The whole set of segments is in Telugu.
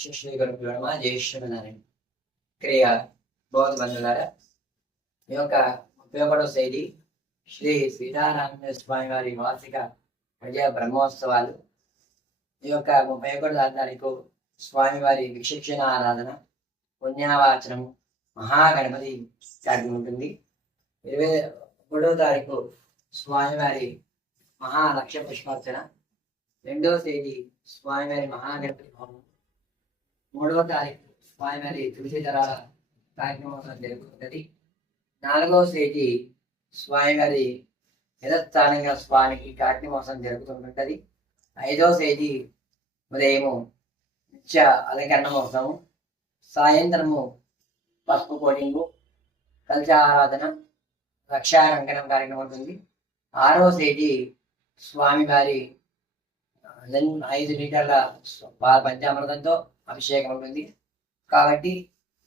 శ్రీ గురుభ్యో నమః. జై శ్రీమన్నారాయణ. క్రియ బౌద్ధ బంధువులారా, ఈ యొక్క 31వ తేదీ శ్రీ సీతారామ స్వామి వారి వార్షిక విజయ బ్రహ్మోత్సవాలు. ఈ యొక్క 31వ తారీఖు స్వామివారి విశిక్షణ ఆరాధన, పుణ్యావాచనము, మహాగణపతి కార్యక్రమం ఉంటుంది. 21వ తారీఖు స్వామివారి మహాలక్ష్య పుష్పార్చన, 2వ తేదీ స్వామివారి మహాగణపతి హోమం, 3వ తారీఖు స్వామివారి తులసిదళాల కార్యక్రమం జరుగుతుంది. 4వ తేదీ స్వామివారి యథస్థానంగా స్వామికి కార్యక్రమోత్సవం జరుగుతుంటుంది. 5వ తేదీ ఉదయము నిత్య అలంకరణ మహోత్సవం, సాయంత్రము పసుపు కోటింగు, కలశ ఆరాధన, రక్షాలంకరణ కార్యక్రమం ఉంటుంది. 6వ తేదీ స్వామివారి 5 లీటర్ల పంచామృతంతో అభిషేకం ఉంటుంది. కాబట్టి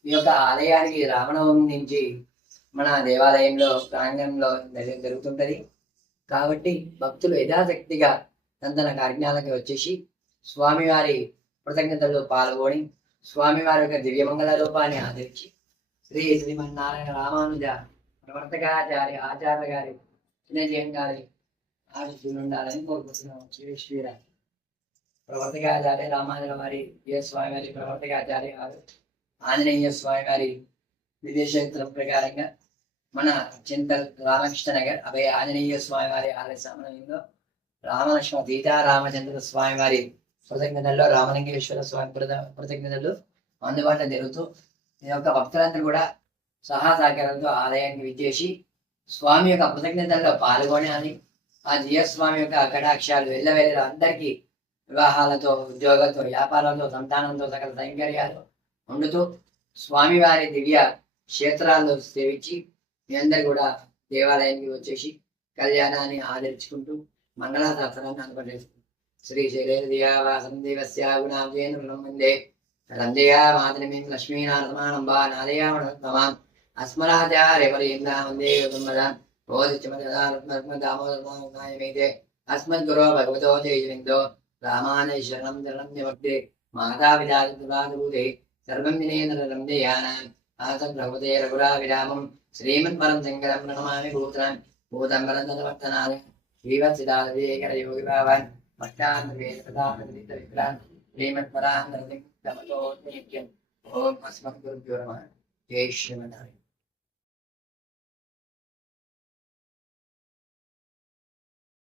ఈ యొక్క ఆలయానికి రామనవమి నుంచి మన దేవాలయంలో ప్రాంగణంలో జరుగుతుంటది. కాబట్టి భక్తులు యథాశక్తిగా తన కార్యక్రమాలకి వచ్చేసి స్వామివారి కృతజ్ఞతలు పాల్గొని స్వామివారి యొక్క దివ్యమంగళ రూపాన్ని ఆదరించి శ్రీమన్నారాయణ రామానుజ ప్రవర్తకాచార్య ఆచార్య గారి చిన్నజీవన్ గారి ఆశీస్సులు ఉండాలని కోరుకుంటున్నాం. శ్రీశ్వర ప్రవర్తకాచార్య రామానుజ వారి స్వామివారి ప్రవర్తకాచార్య గారు ఆంజనేయ స్వామివారి విదేశేతరం ప్రకారంగా మన చింతల్ రామకృష్ణ నగర్ అభయ ఆంజనేయ స్వామివారి ఆలయ సమయంలో రామలక్ష్మణ సీతారామచంద్ర స్వామివారి కృతజ్ఞతల్లో రామలింగేశ్వర స్వామి కృతజ్ఞతలు అందుబాటులో జరుగుతూ ఈ యొక్క భక్తులందరూ కూడా సహకారాలతో ఆలయానికి విచ్చేసి స్వామి యొక్క కృతజ్ఞతల్లో పాల్గొని అని ఆ జియస్వామి యొక్క కటాక్షాలు వెళ్ళవేళ అందరికీ వివాహాలతో, ఉద్యోగాలతో, వ్యాపారాలతో, సంతానంతో సకల సౌకర్యాలు ఉండుతూ స్వామివారి దివ్య క్షేత్రాల్లో సేవించి మీ అందరు కూడా దేవాలయానికి వచ్చేసి కళ్యాణాన్ని ఆదరించుకుంటూ మంగళాశాస్త్రాన్ని అనుపజేస్తుంది. శ్రీ శైలేంద్రియావాసం దేవస్య గుణాబ్జేన బ్రహ్మందే రంజయా మాతృమీం లక్ష్మీనాథమానంబా నాదయామణమాం అస్మరాచార్యపరీంద్రా వందే బ్రహ్మదాన్ ఓదిత్యమదామోదర్మాయమైతే అస్మద్గురో భగవతో జయజనిందో రామానేశ్వరం జలం నివర్తే మాతాపితాభూతే సర్వం వినేంద్రం దేయానాం ఆసం భగవతే రఘురా విరామం శ్రీమన్పరం శంకరం ప్రణమామి భూతాన్ భూతం బలంతవర్తనాయ శ్రీవత్సిదాదేకర యోగి భావాన్ పట్టాంతవేదాన్ శ్రీమత్పరాంతరం ఓం అస్మద్గురుభ్యో నమః. జై శ్రీమన్నారాయణ.